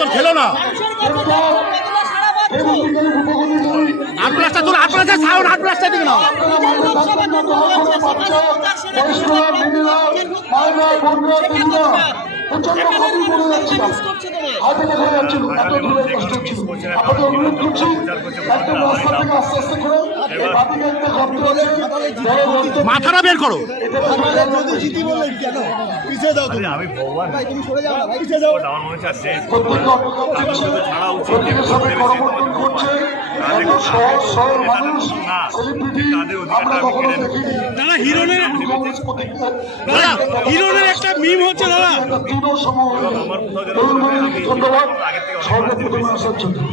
গৌতম খেলো না। আট প্লাসটা তোর আট প্লাসটা সাউন্ড আট প্লাসটা দিকে না প্রচণ্ড কঠিন পড়ে হাতে মাথাটা বের করো। আমি ভগবান। আমার মনে হচ্ছে দাদা হিরোনের দাদা হিরোনের একটা মিম হচ্ছে দাদা।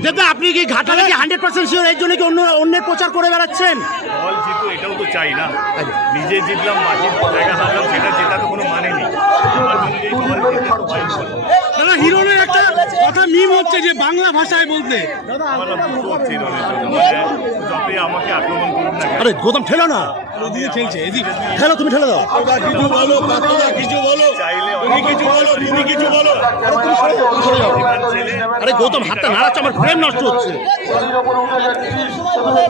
দাদা আপনি কি ঘাটালে কি হান্ড্রেড পার্সেন্ট শিওর এই জন্য কি অন্য অন্যের প্রচার করে বেড়াচ্ছেন? দল জিতো এটাও তো চাই না। নিজে জিতলাম বাকি জায়গা হারলাম সেটা যেটা তো কোনো মানে নেই। জিতে। দাদা হিরোনের একটা কথা মিম হচ্ছে যে বাংলা ভাষায় বলতে। আরে গৌতম ঠেলো না। ঠেলো তুমি ঠেলে দাও। কিছু বলো কিছু বলো। চাইলে কিছু বলো তুমি কিছু বলো। সরে যাও গৌতম হাতটা নাড়াচ্ছে আমার ফ্রেম নষ্ট হচ্ছে। হতে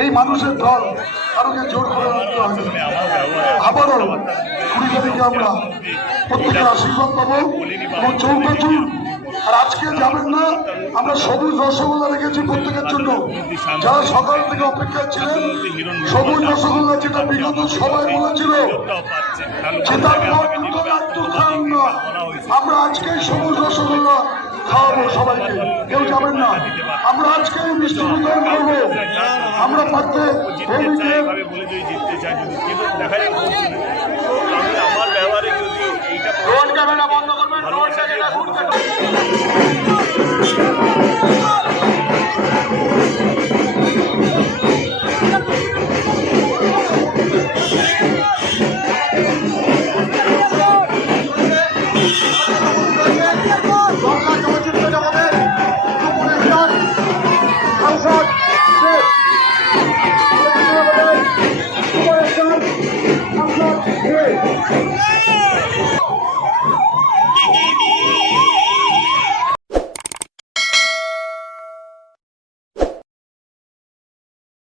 এই মানুষের দল কারোকে জোর করে আবারও কুড়ি তারিখে আমরা প্রত্যেকের আশীর্বাদ পাবো এবং চৌকা আর আজকে যাবেন না আমরা সবুজ রসগোল্লা রেখেছি প্রত্যেকের জন্য। যারা সকাল থেকে অপেক্ষায় ছিলেন, সবুজ রসগোল্লা যেটা বিগত সবাই বলেছিল আমরা আজকে সবুজ রসগোল্লা খাওয়াবো সবাইকে। কেউ যাবেন না। আমরা আজকেই মিষ্টি বিতরণ করব। আমরা চাই দেখা